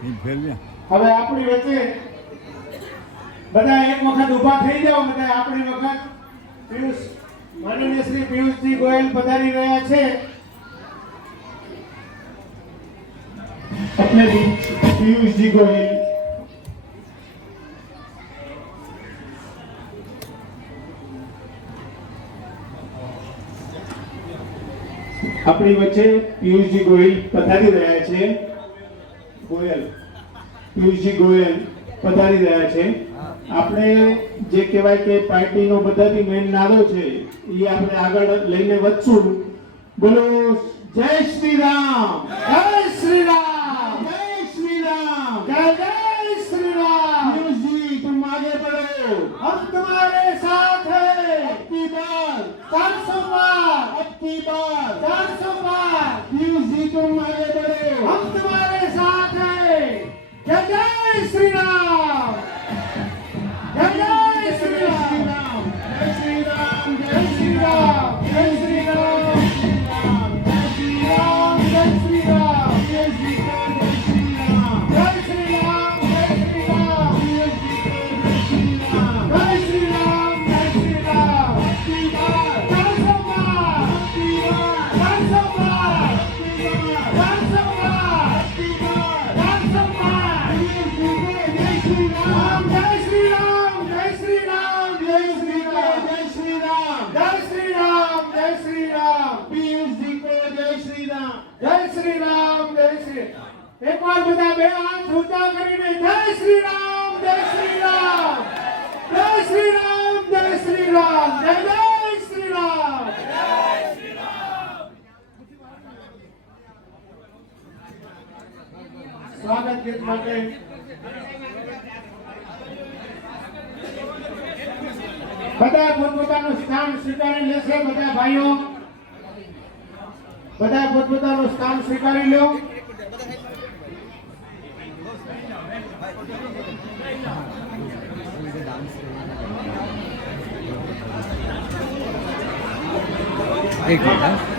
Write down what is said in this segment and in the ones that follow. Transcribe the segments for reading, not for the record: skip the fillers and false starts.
હવે આપણી વચ્ચે બધા એક વખત ઊભા થઈ જાઓ બધા આપણી વખત પિયુષ માનનીય શ્રી પિયુષજી ગોયલ પધારી રહ્યા છે अपने પિયુષજી ગોયલ આપણી વચ્ચે પિયુષજી ગોયલ પધારી રહ્યા છે પિયુષજી ગોયલ પધારી રહ્યા છે આપણે જે કહેવાય કે પાર્ટીનો બધાથી મેન નારો છે એ આપણે આગળ લઈને વધશું બોલો જય શ્રી રામ જય શ્રી રામ જય શ્રી રામ જય જય श्री राम पीयूष जी तुम आगे बढ़ो हम तुम्हारे साथ हैं अब की बार 400 बार अब की बार 400 बार पीयूष जी तुम आगे बढ़ो हम तुम्हारे साथ हैं जय जय श्री राम जय जय श्री राम जय श्री राम जय श्री राम जय श्री राम जय श्री राम जय श्री राम जय श्री राम जय श्री राम जय श्री राम जय श्री राम जय श्री राम जय श्री राम जय श्री राम की बार 400 बार की बार 400 बार की बार 400 बार की बार 400 बार जय श्री राम जय श्री राम जय श्री राम जय श्री राम जय श्री राम जय श्री राम जय श्री राम पीयूष जी को जय श्री राम जय श्री राम जय श्री एक बार બધા બે હાથ ઊંચા કરીને જય શ્રી રામ જય શ્રી રામ જય શ્રી રામ જય શ્રી રામ જય જય શ્રી રામ જય શ્રી રામ સ્વાગત ગીત માટે બધા પોતપોતાનું સ્થાન સ્વીકારી લેશે બધા ભાઈઓ બધા પોતપોતાનું સ્થાન સ્વીકારી લો एक मिनट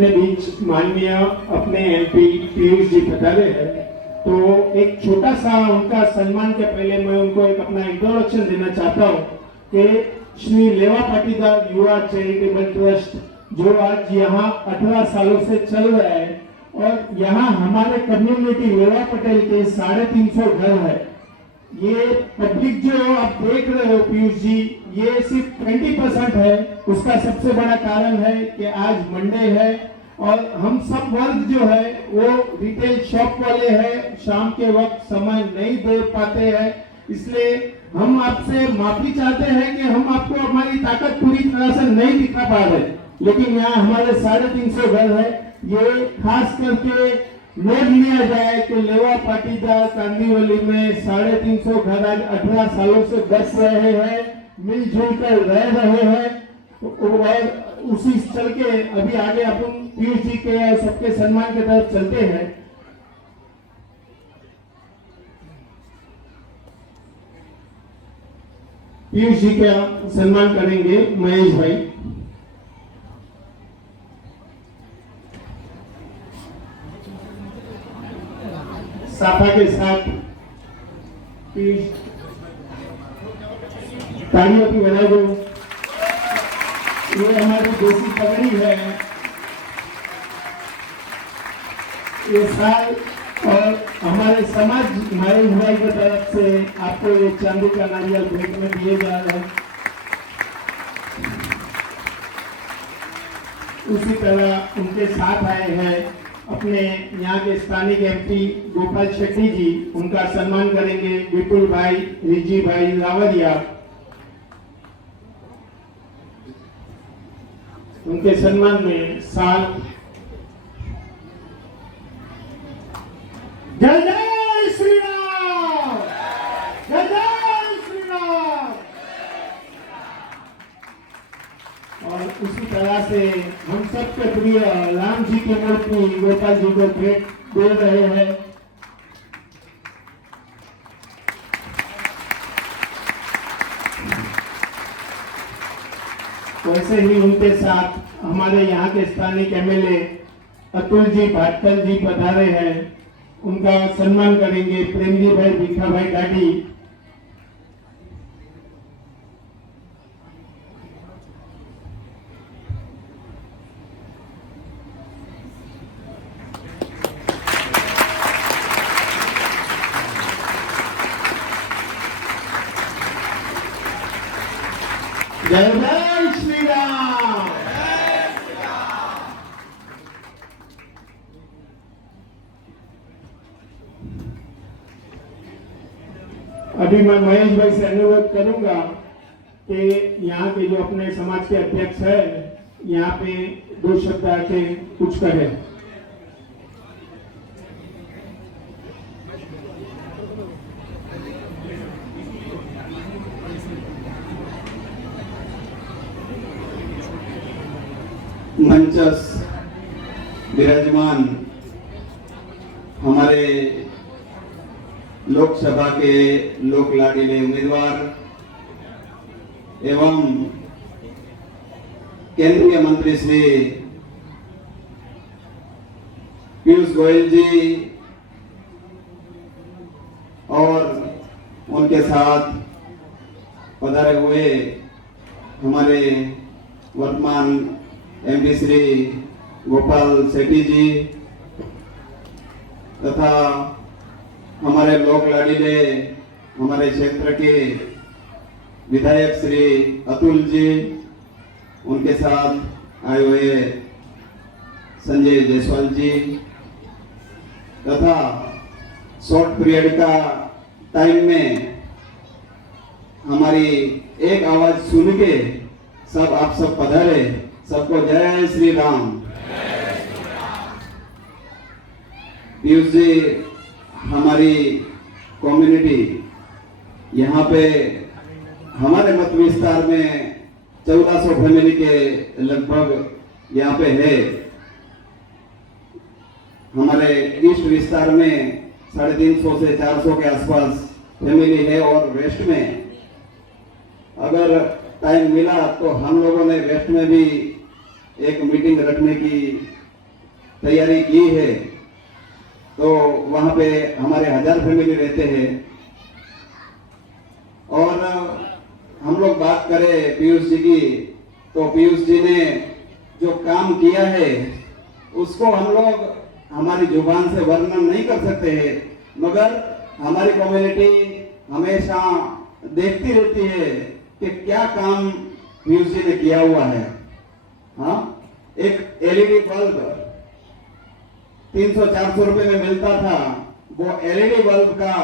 अपने बीच माननीय अपने एमपी पीयूष जी पधारे हैं, तो एक छोटा सा उनका सम्मान के पहले मैं उनको एक अपना इंट्रोडक्शन देना चाहता हूँ कि श्री लेवा पाटीदार युवा चैरिटेबल ट्रस्ट जो आज यहाँ 18 सालों से चल रहा है और यहाँ हमारे कम्युनिटी लेवा पटेल के 350 घर है। ये पब्लिक जो आप देख रहे हो पीयूष जी, ये सिर्फ 20% है। उसका सबसे बड़ा कारण है कि आज मंडे है और हम सब वर्ग जो है वो रिटेल शॉप वाले हैं, शाम के वक्त समय नहीं दे पाते हैं, इसलिए हम आपसे माफी चाहते हैं कि हम आपको हमारी ताकत पूरी तरह से नहीं दिखा पा रहे। लेकिन यहाँ हमारे 350 घर है, ये खास करके नोट लिया जाए कि लेवा पाटीदार कांदीवली में 350 घर आज 18 सालों से बस रहे हैं, मिलजुल कर रह रहे हैं और उसी चल के अभी आगे अपन पीयूष जी के सबके सम्मान की तरफ चलते हैं। पीयूष जी का सम्मान करेंगे महेश भाई। साफा के साथ पीयूष तालियों की बजाय दो। ये हमारी देसी पगड़ी है, ये साल और हमारे समाज महेश भाई की तरफ से आपको ये चांदी का नारियल भेंट में दिए जा रहे हैं। उसी तरह उनके साथ आए हैं अपने यहाँ के स्थानिक एमपी गोपाल शेट्टी जी, उनका सम्मान करेंगे विपुल भाई, रिजी भाई रावरिया। उनके सम्मान में साल जय जय श्री राम, जय जय श्री राम। और उसी तरह से हम सबके प्रिय राम जी की मूर्ति गोपाल जी को भेंट दे रहे हैं। वैसे ही उनके साथ हमारे यहाँ के स्थानिक एमएलए अतुल जी भाटकर जी पधारे हैं, उनका सम्मान करेंगे प्रेमजी भाई, भीखा भाई डाडी। जय जय श्री राम। अभी मैं महेश भाई से अनुरोध करूंगा कि यहाँ के जो अपने समाज के अध्यक्ष है यहाँ पे 2 शब्द आके कुछ करें। मंचस विराजमान हमारे लोकसभा के लोक लाडीले उम्मीदवार एवं केंद्रीय मंत्री श्री पीयूष गोयल जी और उनके साथ पधारे हुए हमारे वर्तमान एमपी श्री गोपाल शेट्टी जी तथा हमारे लोक लाडीले हमारे क्षेत्र के विधायक श्री अतुल जी, उनके साथ आए हुए संजय जायसवाल जी तथा शॉर्ट पीरियड का टाइम में हमारी एक आवाज सुन के सब आप सब पधारे, सबको जय श्री राम। पीयूष जी, हमारी कम्युनिटी यहाँ पे हमारे मत विस्तार में 1400 फैमिली के लगभग यहाँ पे है। हमारे ईस्ट विस्तार में 350 से 400 के आसपास फैमिली है और वेस्ट में अगर टाइम मिला तो हम लोगों ने वेस्ट में भी एक मीटिंग रखने की तैयारी की है। तो वहां पे हमारे 1000 फैमिली रहते हैं। और हम लोग बात करें पीयूष जी की, तो पीयूष जी ने जो काम किया है उसको हम लोग हमारी जुबान से वर्णन नहीं कर सकते हैं, मगर हमारी कम्युनिटी हमेशा देखती रहती है कि क्या काम पीयूष जी ने किया हुआ है। हाँ, एक एलईडी बल्ब 300-400 रुपए में मिलता था, वो एलईडी बल्ब का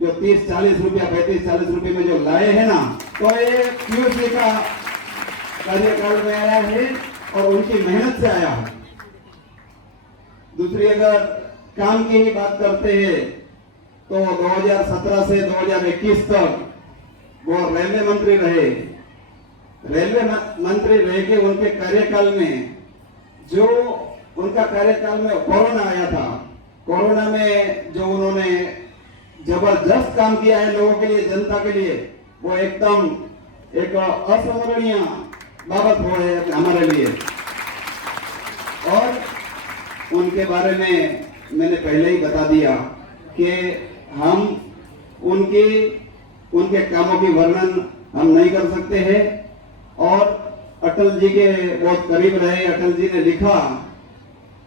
जो 30-40 रुपया 35-40 रुपए में जो लाए हैं ना, तो ये पीयूष जी का कार्यकाल में आया है और उनकी मेहनत से आया है। दूसरी अगर काम की ही बात करते हैं तो 2017 से 2021 तक वो रेलवे मंत्री रहे। रेलवे मंत्री रह के उनके कार्यकाल में जो उनका कार्यकाल में कोरोना आया था, कोरोना में जो उन्होंने जबरदस्त काम किया है लोगों के लिए, जनता के लिए, वो एकदम एक असाधारणीय बाबत हो है हमारे लिए। और उनके बारे में मैंने पहले ही बता दिया कि हम उनके कामों की वर्णन हम नहीं कर सकते हैं। और अटल जी के बहुत करीब रहे। अटल जी ने लिखा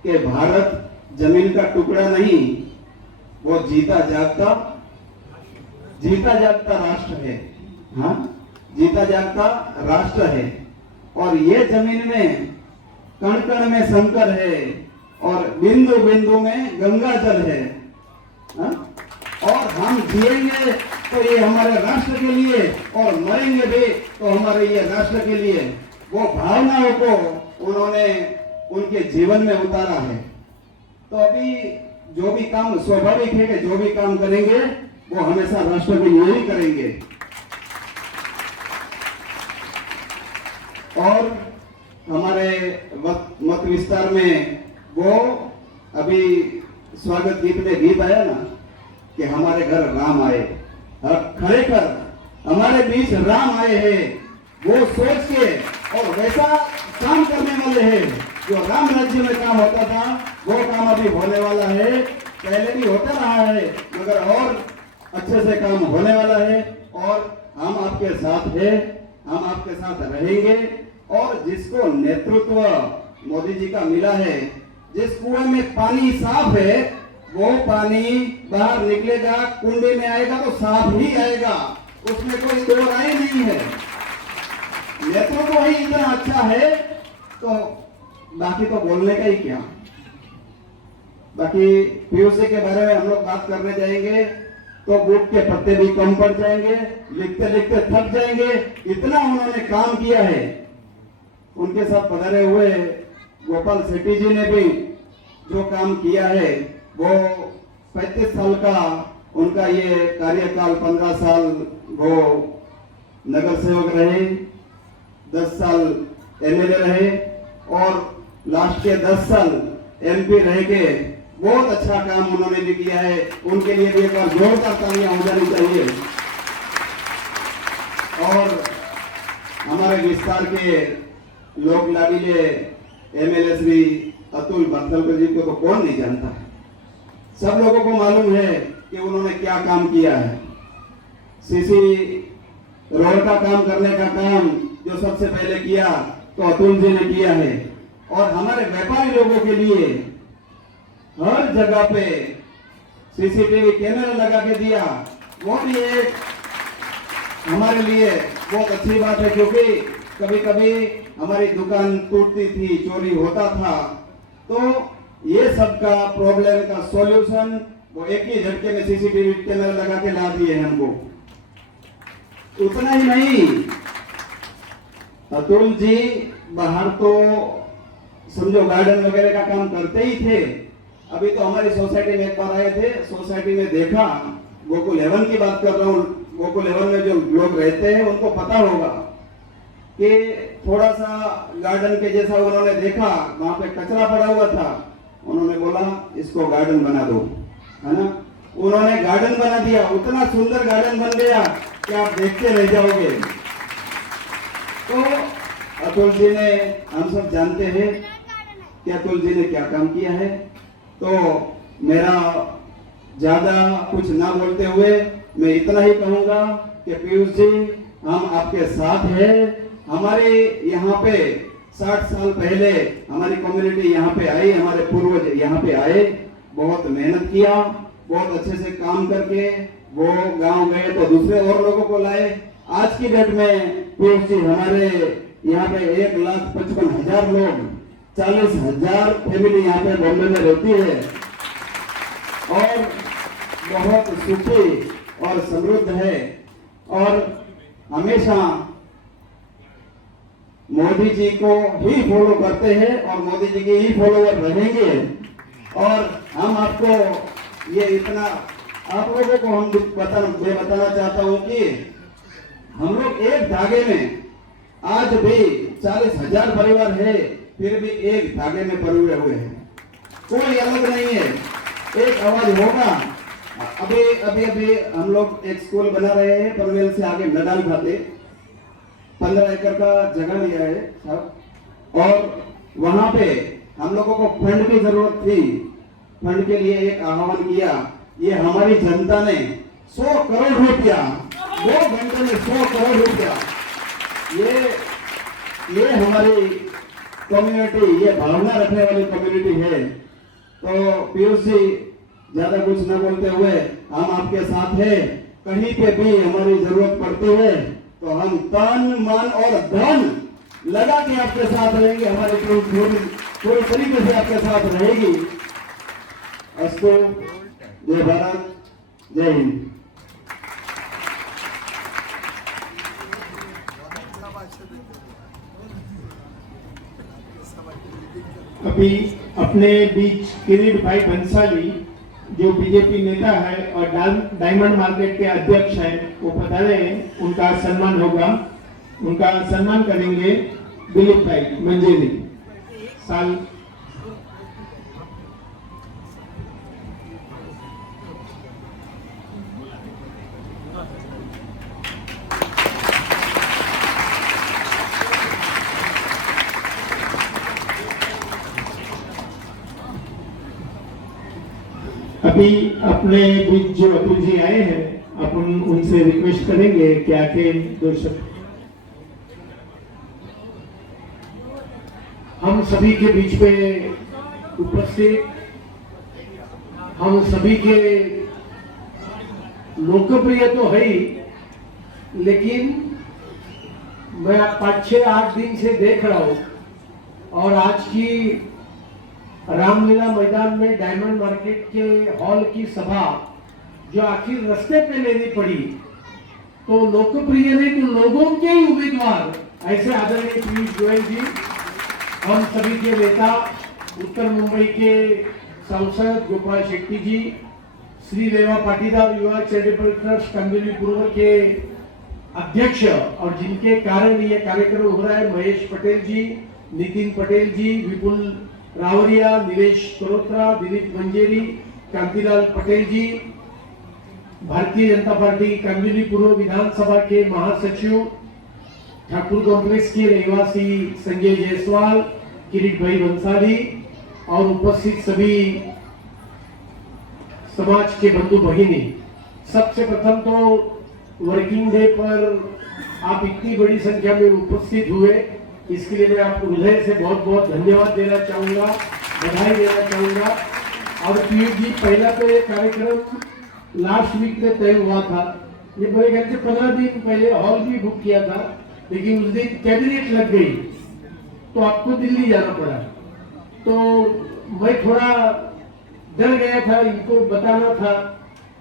कि भारत जमीन का टुकड़ा नहीं, वो जीता जागता राष्ट्र है। हाँ, जीता जागता राष्ट्र है। और ये जमीन में कण कण में शंकर है और बिंदु बिंदु में गंगा जल है। हाँ? और हम जिएंगे तो ये हमारे राष्ट्र के लिए और मरेंगे भी तो हमारे ये राष्ट्र के लिए। वो भावनाओं को उन्होंने उनके जीवन में उतारा है। तो अभी जो भी काम स्वाभाविक है कि जो भी काम करेंगे वो हमेशा राष्ट्र के लिए ही करेंगे। और हमारे मत विस्तार में वो अभी स्वागत गीत में गीत आया ना कि हमारे घर राम आए, खरेखर हमारे बीच राम आए हैं। वो सोच के और वैसा काम करने वाले हैं। जो राम राज्य में काम होता था वो काम अभी होने वाला है, पहले भी होता रहा है, मगर और अच्छे से काम होने वाला है। और हम आपके साथ हैं, हम आपके साथ रहेंगे। और जिसको नेतृत्व मोदी जी का मिला है, जिस कुएं में पानी साफ है वो पानी बाहर निकलेगा, कुंडे में आएगा तो साफ ही आएगा, उसमें कोई दो राय नहीं है। नेतृत्व ही इतना अच्छा है तो बाकी तो बोलने का ही क्या। बाकी पीयूष जी के बारे में हम लोग बात करने जाएंगे तो बुक के पत्ते भी कम पड़ जाएंगे, लिखते लिखते थक जाएंगे, इतना उन्होंने काम किया है। उनके साथ पधारे हुए गोपाल शेट्टी जी ने भी जो काम किया है, वो 35 साल का उनका ये कार्यकाल, 15 साल वो नगर सेवक रहे, 10 साल एमएलए रहे और लास्ट के 10 साल एमपी रह के बहुत अच्छा काम उन्होंने भी किया है। उनके लिए भी एक बार जोरदार तालियां हो जानी चाहिए। और हमारे विस्तार के लोक लाडीले एमएलए श्री अतुल बख्तलकर जी को तो कौन नहीं जानता है। सब लोगों को मालूम है कि उन्होंने क्या काम किया है। सीसी रोड का काम करने का काम जो सबसे पहले किया तो अतुल जी ने किया है। और हमारे व्यापारी लोगों के लिए हर जगह पे सीसीटीवी कैमरा लगा के दिया, वो भी एक हमारे लिए बहुत अच्छी बात है। क्योंकि कभी कभी हमारी दुकान टूटती थी, चोरी होता था, तो ये सब का प्रॉब्लम का सॉल्यूशन वो एक ही झटके में सीसीटीवी कैमरा लगा के ला दिए हमको। उतना ही नहीं, अतुल जी बाहर तो समझो गार्डन वगैरह का काम करते ही थे। अभी तो हमारी सोसाइटी में एक बार आए थे, सोसाइटी में देखा, गोकुल हेवन की बात कर रहा हूँ, गोकुल हेवन में जो लोग रहते हैं उनको पता होगा कि थोड़ा सा गार्डन के जैसा उन्होंने देखा, वहां पे कचरा पड़ा हुआ था। उन्होंने बोला इसको गार्डन बना दो, है ना। उन्होंने गार्डन बना दिया, उतना सुंदर गार्डन बन गया कि आप देखते रह जाओगे। तो अतुल जी ने, हम सब जानते हैं कि अतुल जी ने क्या काम किया है। तो मेरा ज्यादा कुछ ना बोलते हुए मैं इतना ही कहूंगा कि पीयूष जी, हम आपके साथ हैं। हमारे यहाँ पे 60 साल पहले हमारी कम्युनिटी यहाँ पे आई, हमारे पूर्वज यहाँ पे आए, बहुत मेहनत किया, बहुत अच्छे से काम करके वो गांव गए तो दूसरे और लोगों को लाए। आज की डेट में पीयूष जी हमारे यहाँ पे 1,55,000 लोग, 40,000 फैमिली यहाँ पे बॉम्बे में रहती है और बहुत सुखी और समृद्ध है और हमेशा मोदी जी को ही फॉलो करते हैं और मोदी जी के ही फॉलोवर रहेंगे। और हम आपको ये इतना आप लोगों को हम बताना चाहता हूँ कि हम लोग एक धागे में, आज भी 40,000 परिवार है, फिर भी एक धागे में परोए हुए हैं, कोई अलग नहीं है, एक आवाज होगा। अभी हम लोग एक स्कूल बना रहे हैं पनवेल से आगे मैदान खाते, 15 एकड़ का जगह लिया है सब, और वहां पे हम लोगों को फंड की जरूरत थी। फंड के लिए एक आह्वान किया, ये हमारी जनता ने 100 करोड़ रुपया, 2 घंटे में 100 करोड़ रुपया, ये हमारी कम्युनिटी, ये भावना रखने वाली कम्युनिटी है। तो पीयूष जी, ज्यादा कुछ न बोलते हुए हम आपके साथ हैं, कहीं पे भी हमारी जरूरत पड़ती है तो हम तन मन और धन लगा के आपके साथ रहेंगे, हमारी पूरी तरीके से आपके साथ रहेगी। अस्तु, जय भारत, जय हिंद। अभी अपने बीच किरीट भाई बंसाली, जो बीजेपी नेता है और डायमंड मार्केट के अध्यक्ष हैं, वो पधारे हैं, उनका सम्मान होगा। उनका सम्मान करेंगे दिलीप भाई मंजेरी साल। अभी अपने बीच जो अतुल जी आए हैं, अपन उनसे रिक्वेस्ट करेंगे कि आके 2 शब्द। हम सभी के बीच में उपस्थित, हम सभी के लोकप्रिय तो है ही, लेकिन मैं 5-6-8 दिन से देख रहा हूं और आज की रामलीला मैदान में डायमंड मार्केट के हॉल की सभा जो आखिर रास्ते पे लेनी पड़ी, तो लोकप्रिय ने तो लोगों के ही उम्मीदवार ऐसे आदरणीय पीयूष गोयल जी, हम सभी के नेता उत्तर मुंबई के सांसद गोपाल शेट्टी जी, श्री लेवा पाटीदार युवा चैरिटेबल ट्रस्ट कांदिवली पूर्व के अध्यक्ष और जिनके कारण ये कार्यक्रम हो रहा है, महेश पटेल जी, नितिन पटेल जी, विपुल रावरिया, निलेश करोत्रा, दिलीप मंजेरी, कांतिलाल पटेल जी, भारतीय जनता पार्टी कांदिवली पूर्व विधानसभा के महासचिव, ठाकुर कॉम्प्लेक्स के रहवासी संजय जायसवाल, किरीट भाई बंसाली और उपस्थित सभी समाज के बंधु भगिनी। सबसे प्रथम तो वर्किंग डे पर आप इतनी बड़ी संख्या में उपस्थित हुए, इसके लिए मैं आपको हृदय से बहुत बहुत धन्यवाद देना चाहूंगा, बधाई देना चाहूंगा। और पीयूष जी, पहला तो ये कार्यक्रम लास्ट वीक में तय हुआ था, ये मेरे ख्याल से 15 दिन पहले हॉल भी बुक किया था, लेकिन उस दिन कैबिनेट लग गई तो आपको दिल्ली जाना पड़ा। तो मैं थोड़ा डर गया था, इनको बताना था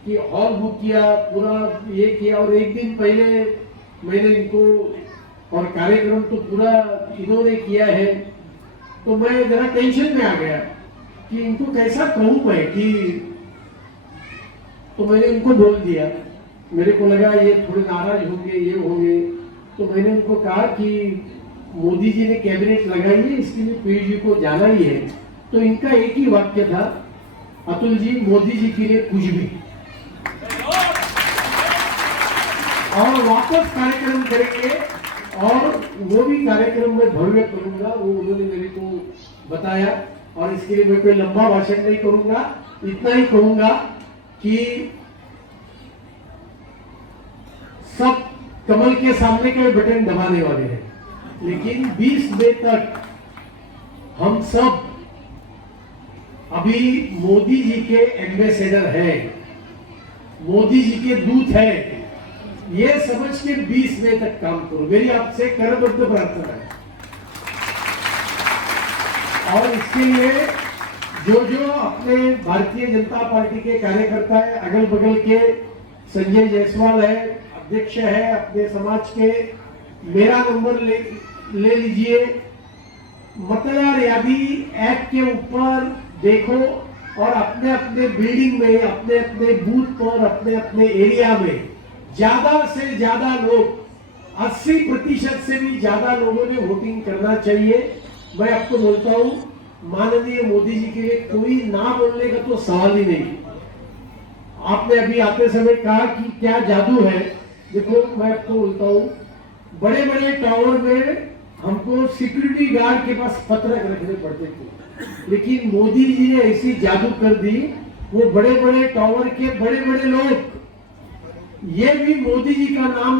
कि हॉल बुक किया, पूरा ये किया, और एक दिन पहले मैंने इनको, और कार्यक्रम तो पूरा इन्होंने किया है, तो मैं जरा टेंशन में आ गया कि इनको कैसा कहूं मैं कि, तो मैंने इनको बोल दिया। मेरे को लगा ये थोड़े नाराज होंगे, ये होंगे, तो मैंने उनको कहा कि मोदी जी ने कैबिनेट लगाई है, इसके लिए पीयूष जी को जाना ही है। तो इनका एक ही वाक्य था, अतुल जी, मोदी जी के लिए कुछ भी, और वापस कार्यक्रम करेंगे और वो भी कार्यक्रम में भव्य करूंगा, वो उन्होंने मेरे को बताया। और इसके लिए मैं कोई लंबा भाषण नहीं करूंगा, इतना ही कहूंगा कि सब कमल के सामने का बटन दबाने वाले हैं, लेकिन 20 मई तक हम सब अभी मोदी जी के एम्बेसडर हैं, मोदी जी के दूत हैं, ये समझ के 20 मई तक काम करो। मेरी आपसे करबद्ध प्रार्थना है। और इसके लिए जो अपने भारतीय जनता पार्टी के कार्यकर्ता है, अगल बगल के संजय जायसवाल है, अध्यक्ष है अपने समाज के, मेरा नंबर ले लीजिए। मतदार यादी ऐप के ऊपर देखो और अपने अपने बिल्डिंग में, अपने अपने बूथ पर, अपने अपने एरिया में ज्यादा से ज्यादा लोग, 80% से भी ज्यादा लोगों ने वोटिंग करना चाहिए। मैं आपको बोलता हूं, माननीय मोदी जी के लिए कोई ना बोलने का तो सवाल ही नहीं। आपने अभी आते समय कहा कि क्या जादू है। देखो मैं आपको बोलता हूं, बड़े बड़े टावर में हमको सिक्योरिटी गार्ड के पास पत्र रखने पड़ते थे, लेकिन मोदी जी ने ऐसी जादू कर दी, वो बड़े बड़े टावर के बड़े बड़े लोग, ये भी मोदी जी का नाम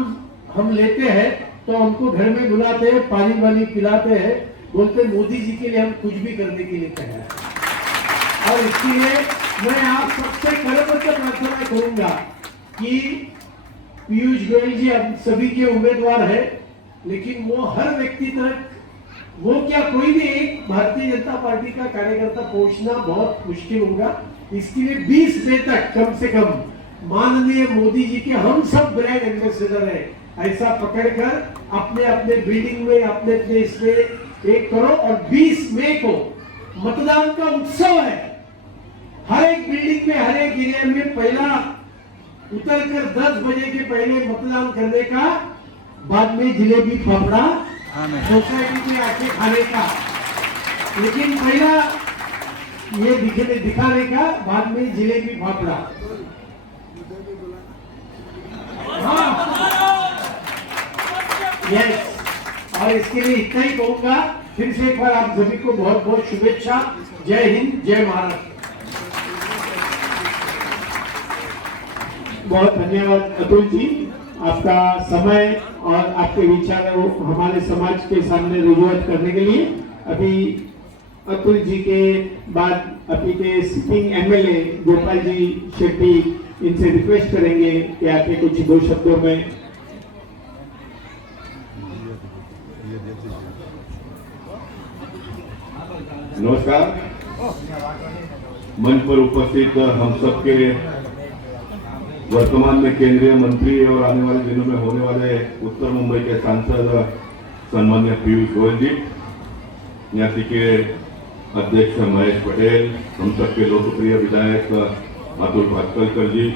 हम लेते हैं तो हमको घर में बुलाते हैं, पानी वानी पिलाते हैं, बोलते मोदी जी के लिए हम कुछ भी करने के लिए तैयार हैं। और इसके लिए मैं आप सबसे करबद्ध प्रार्थना करूंगा कि पीयूष गोयल जी अब सभी के उम्मीदवार हैं, लेकिन वो हर व्यक्ति तक, वो क्या कोई भी एक भारतीय जनता पार्टी का कार्यकर्ता पहुंचना बहुत मुश्किल होगा। इसके लिए 20 मई तक कम से कम माननीय मोदी जी के हम सब ब्रांड एम्बेसडर हैं, ऐसा पकड़कर अपने अपने बिल्डिंग में, अपने अपने इसमें एक करो। और 20 मई को मतदान का उत्सव है, हर एक बिल्डिंग में, हर एक एरिया में पहला उतरकर 10 बजे के पहले मतदान करने का, बाद में जलेबी फाफड़ा सोसाइटी में आके खाने का, लेकिन पहला ये दिखाने का, बाद में जलेबी फाफड़ा। हाँ, यस। और इसके लिए इतना ही कहूंगा, फिर से एक बार आप सभी को बहुत बहुत शुभेच्छा। जय हिंद, जय महाराष्ट्र। बहुत धन्यवाद अतुल जी, आपका समय और आपके विचारों हमारे समाज के सामने रजूआत करने के लिए। अभी अतुल जी के बाद अभी के सिटिंग एमएलए गोपाल जी शेट्टी, इनसे रिक्वेस्ट करेंगे कि आके कुछ 2 शब्दों में। नमस्कार। मंच पर उपस्थित हम सबके वर्तमान में केंद्रीय मंत्री और आने वाले दिनों में होने वाले उत्तर मुंबई के सांसद सम्मान्य पीयूष गोयल जी, यहाँ के अध्यक्ष महेश पटेल, हम सबके लोकप्रिय विधायक अतुल भाटकलकर जी,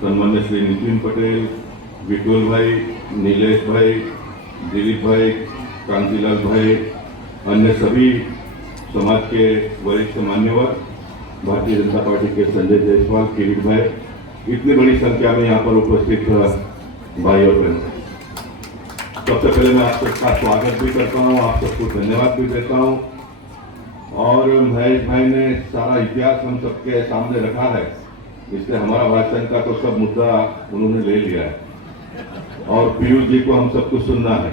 सम्मान्य श्री नितिन पटेल, विपुल भाई, नीलेश भाई, दिलीप भाई, कांतिलाल भाई, अन्य सभी समाज के वरिष्ठ मान्यवर, भारतीय जनता पार्टी के संजय जायसवाल, किरीट भाई, इतनी बड़ी संख्या में यहाँ पर उपस्थित भाई और बहन, सबसे पहले मैं आप सबका स्वागत भी करता हूँ, आप सबको धन्यवाद भी देता हूँ। और महेश भाई ने सारा इतिहास हम सबके सामने रखा है, इसलिए हमारा भाषण का तो सब मुद्दा उन्होंने ले लिया है और पीयूष जी को हम सबको सुनना है।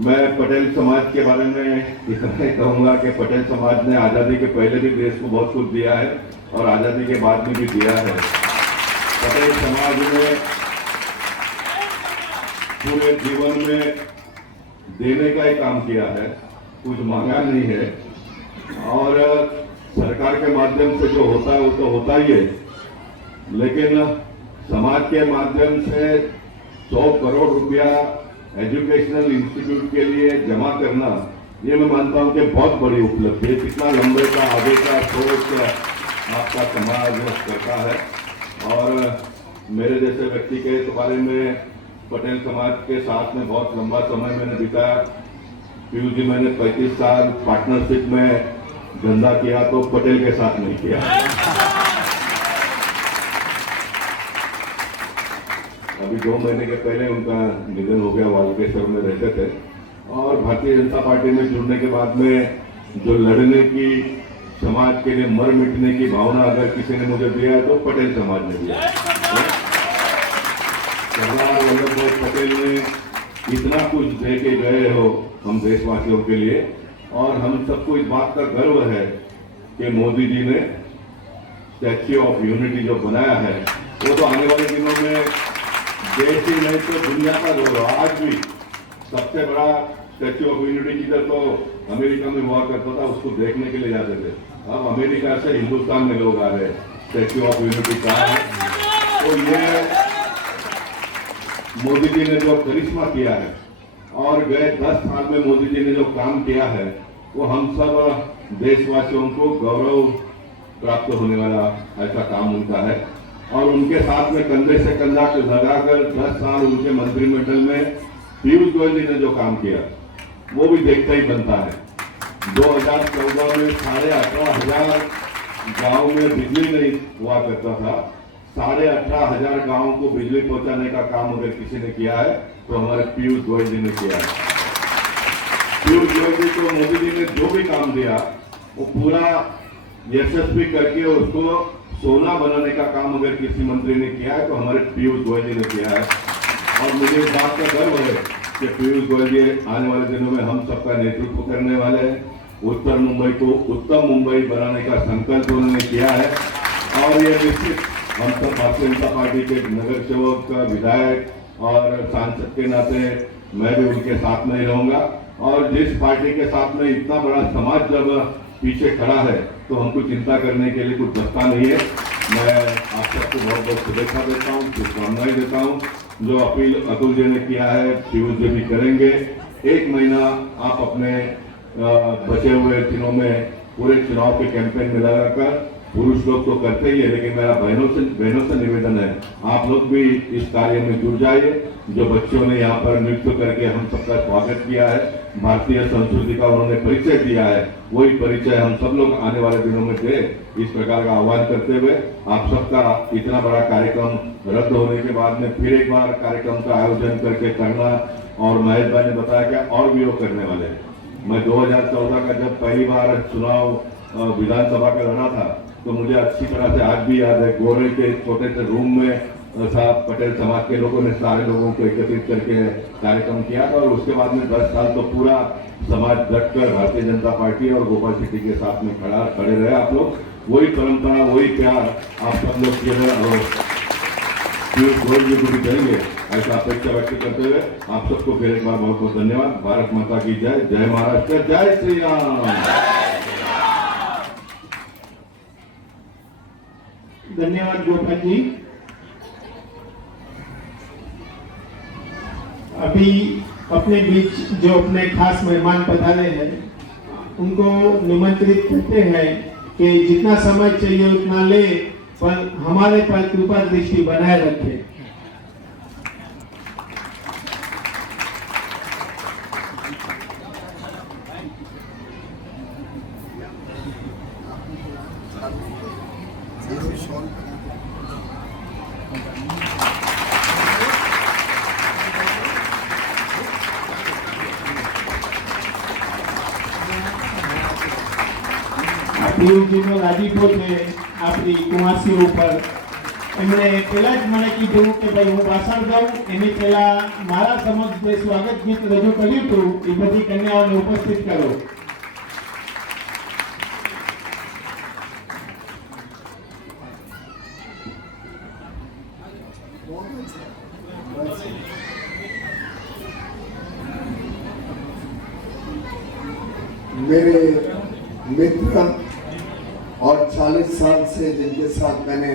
मैं पटेल समाज के बारे में इतना ही कहूंगा कि पटेल समाज ने आज़ादी के पहले भी देश को बहुत कुछ दिया है और आज़ादी के बाद में भी दिया है। पटेल समाज ने पूरे जीवन में देने का ही काम किया है, कुछ मांगा नहीं है। और सरकार के माध्यम से जो होता है वो तो होता ही है, लेकिन समाज के माध्यम से 100 करोड़ रुपया एजुकेशनल इंस्टीट्यूट के लिए जमा करना, ये मैं मानता हूं कि बहुत बड़ी उपलब्धि है। कितना लंबे का आगे का सोच आपका समाज करता है। और मेरे जैसे व्यक्ति के बारे में पटेल समाज के साथ में बहुत लंबा समय मैंने बिताया। पीयूष जी, मैंने 35 साल पार्टनरशिप में धंधा किया तो पटेल के साथ नहीं किया। अभी 2 महीने के पहले उनका निधन हो गया, वाल्केश्वर में रहते थे। और भारतीय जनता पार्टी में जुड़ने के बाद में जो लड़ने की, समाज के लिए मर मिटने की भावना अगर किसी ने मुझे दिया है तो पटेल समाज ने दिया है। सरदार वल्लभ भाई पटेल ने इतना कुछ दे के गए हो हम देशवासियों के लिए, और हम सबको इस बात का गर्व है कि मोदी जी ने स्टैच्यू ऑफ यूनिटी जो बनाया है वो तो आने वाले दिनों में देश ही नहीं तो दुनिया का गौरव। आज भी सबसे बड़ा स्टैच्यू ऑफ यूनिटी जिधर तो अमेरिका में हुआ करता था, उसको देखने के लिए जाते थे। अब अमेरिका से हिंदुस्तान में लोग आ रहे हैं, स्टैच्यू ऑफ यूनिटी का है। तो ये मोदी जी ने जो करिश्मा किया है और गए 10 साल में मोदी जी ने जो काम किया है वो हम सब देशवासियों को गौरव प्राप्त होने वाला ऐसा काम उनका है। और उनके साथ में कंधे से कंधा लगाकर 10 साल उनके मंत्रिमंडल में पीयूष गोयल जी ने जो काम किया वो भी देखता ही बनता है। 2014 में 18,500 गांव में बिजली नहीं हुआ करता था, 18,500 गांवों को बिजली पहुंचाने का काम अगर किसी ने किया है तो हमारे पीयूष गोयल जी ने किया है। पीयूष गोयल जी को मोदी जी ने जो भी काम दिया वो पूरा यशस्वी करके उसको सोना बनाने का काम अगर किसी मंत्री ने किया है तो हमारे पीयूष गोयल जी ने किया है। और मुझे इस बात का गर्व है कि पीयूष गोयल जी आने वाले दिनों में हम सबका नेतृत्व करने वाले हैं। उत्तर मुंबई को उत्तम मुंबई बनाने का संकल्प उन्होंने किया है और ये निश्चित हम सब भारतीय जनता पार्टी के नगर सेवक, विधायक और सांसद के नाते मैं भी उनके साथ में ही रहूंगा। और जिस पार्टी के साथ में इतना बड़ा समाज जब पीछे खड़ा है तो हमको चिंता करने के लिए कुछ बचता नहीं है। मैं आप सबको बहुत बहुत शुभेच्छा देता हूँ, शुभकामनाएं देता हूँ। जो अपील अतुल जी ने किया है पीयूष जी भी करेंगे। 1 महीना आप अपने बचे हुए दिनों में पूरे चुनाव के कैंपेन में लगाकर, पुरुष लोग तो करते ही है लेकिन मेरा बहनों से निवेदन है आप लोग भी इस कार्य में जुड़ जाइए। जो बच्चों ने यहाँ पर नृत्य करके हम सबका स्वागत किया है, भारतीय संस्कृति का उन्होंने परिचय दिया है, वही परिचय हम सब लोग आने वाले दिनों में दे। इस प्रकार का आह्वान करते हुए आप सबका इतना बड़ा कार्यक्रम रद्द होने के बाद में फिर एक बार कार्यक्रम का आयोजन करके करना, और महेश भाई ने बताया कि और भी वो करने वाले हैं। मैं 2014 का जब पहली बार चुनाव विधानसभा का लड़ा था तो मुझे अच्छी तरह से आज भी याद है, गोरे के छोटे से रूम में साहब पटेल समाज के लोगों ने सारे लोगों को एकत्रित करके कार्यक्रम किया था। और उसके बाद में 10 साल तो पूरा समाज डटकर भारतीय जनता पार्टी और गोपाल शेट्टी के साथ में खड़े रहे। आप लोग वही परंपरा, वही प्यार आप सब लोग किए और पीयूष गोयल जी को भी करेंगे ऐसा अपेक्षा व्यक्त करते हुए आप सबको फिर एक बार बहुत बहुत धन्यवाद। भारत माता की जय, जय महाराष्ट्र, जय श्री राम। धन्यवाद गोपाल जी। अभी अपने बीच जो अपने खास मेहमान पधारे हैं उनको निमंत्रित करते हैं कि जितना समय चाहिए उतना ले, पर हमारे पर कृपा दृष्टि बनाए रखें। પીયુષજીનો રાજીપો છે આપણી કુંવાસીઓ ઉપર। એમણે પહેલા જ મને કીધું કે ભાઈ હું ભાષણ દઉં એની પહેલા મારા સમક્ષ જે સ્વાગત ગીત રજૂ કર્યું હતું એ બધી કન્યાઓને ઉપસ્થિત કરો। मेरे मित्र और 40 साल से जिनके साथ मैंने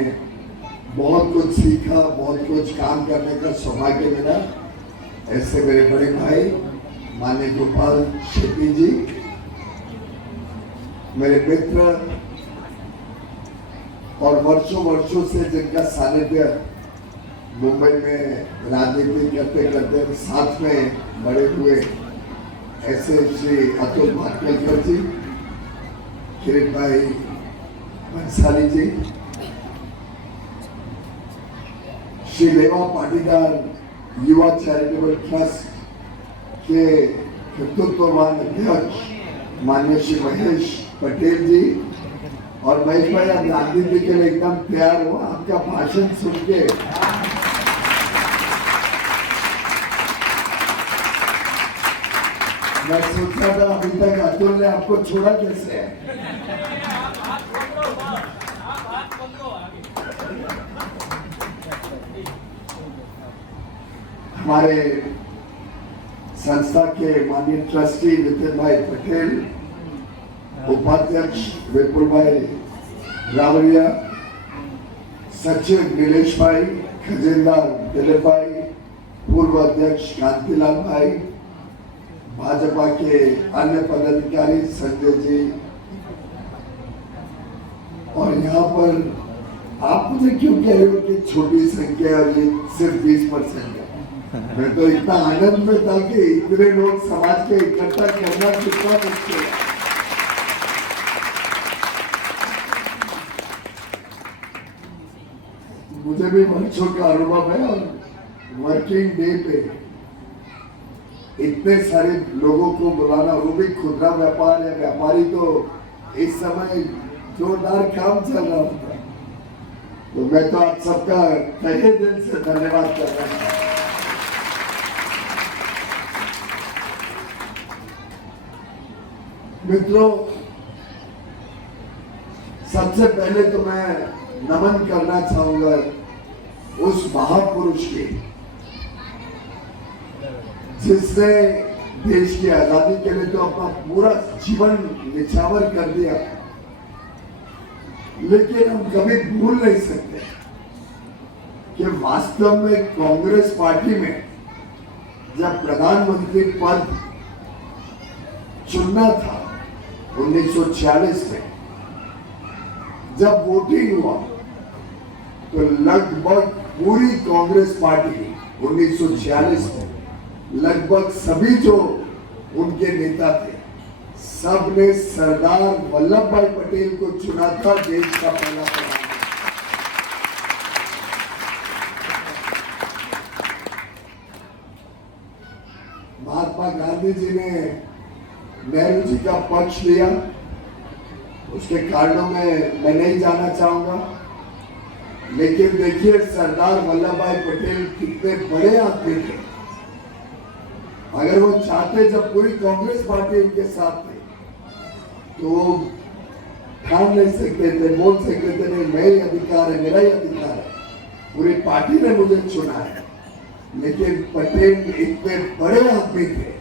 बहुत कुछ सीखा, बहुत कुछ काम करने का सौभाग्य मिला, ऐसे मेरे बड़े भाई माननीय गोपाल शेट्टी जी, मेरे मित्र और वर्षों वर्षों से जिनका सानिध्य मुंबई में राजनीति करते करते साथ में बड़े हुए, ऐसे श्री अतुल भाटकर जी, किरण भाई बंसाली जी, श्री लेवा पाटीदार युवा चैरिटेबल ट्रस्ट के नेतृत्ववान अध्यक्ष माननीय श्री महेश पटेल जी। और महेश भाई, आप गांधी जी के लिए एकदम तैयार हो? आपका भाषण सुन के मैं सोच रहा था अभी तक अतुल ने आपको छोड़ा कैसे है। हमारे संस्था के माननीय ट्रस्टी नितिन भाई पटेल, उपाध्यक्ष विपुल भाई रावरिया, सचिव नीलेश भाई, खजेंदार दिलीप भाई, पूर्व अध्यक्ष कांतिलाल भाई, भाजपा के अन्य पदाधिकारी संजय जी, और यहाँ पर आप मुझे क्यों कह रहे हो कि छोटी संख्या है और ये सिर्फ 20% है? मैं तो इतना आनंद में था कि इतने लोग समाज के इकट्ठा करना कितना मुश्किल है। मुझे भी वर्षों का अनुभव है और वर्किंग डे पे इतने सारे लोगों को बुलाना, वो भी खुदरा व्यापार या व्यापारी, तो इस समय जोरदार काम चल रहा होता है। तो मैं तो आप सबका तहे दिल से धन्यवाद कर रहा हूं। मित्रों, सबसे पहले तो मैं नमन करना चाहूंगा उस महापुरुष के जिसने देश की आजादी के लिए तो अपना पूरा जीवन निछावर कर दिया, लेकिन हम कभी भूल नहीं सकते कि वास्तव में कांग्रेस पार्टी में जब प्रधानमंत्री पद चुनना था 1946 में, जब वोटिंग हुआ तो लगभग पूरी कांग्रेस पार्टी 1946 में लगभग सभी जो उनके नेता थे, सब ने सरदार वल्लभ भाई पटेल को चुना था देश का पहला प्रधानमंत्री। महात्मा गांधी जी ने नेहरू जी का पक्ष लिया, उसके कारणों में मैं नहीं जाना चाहूंगा, लेकिन देखिए सरदार वल्लभ भाई पटेल कितने बड़े आदमी थे। अगर वो चाहते, जब पूरी कांग्रेस पार्टी उनके साथ थी, तो ठान नहीं सकते थे, बोल सकते थे नहीं मेरा अधिकार है, मेरा ही अधिकार है, पूरी पार्टी ने मुझे चुना है। लेकिन पटेल इतने बड़े आदमी थे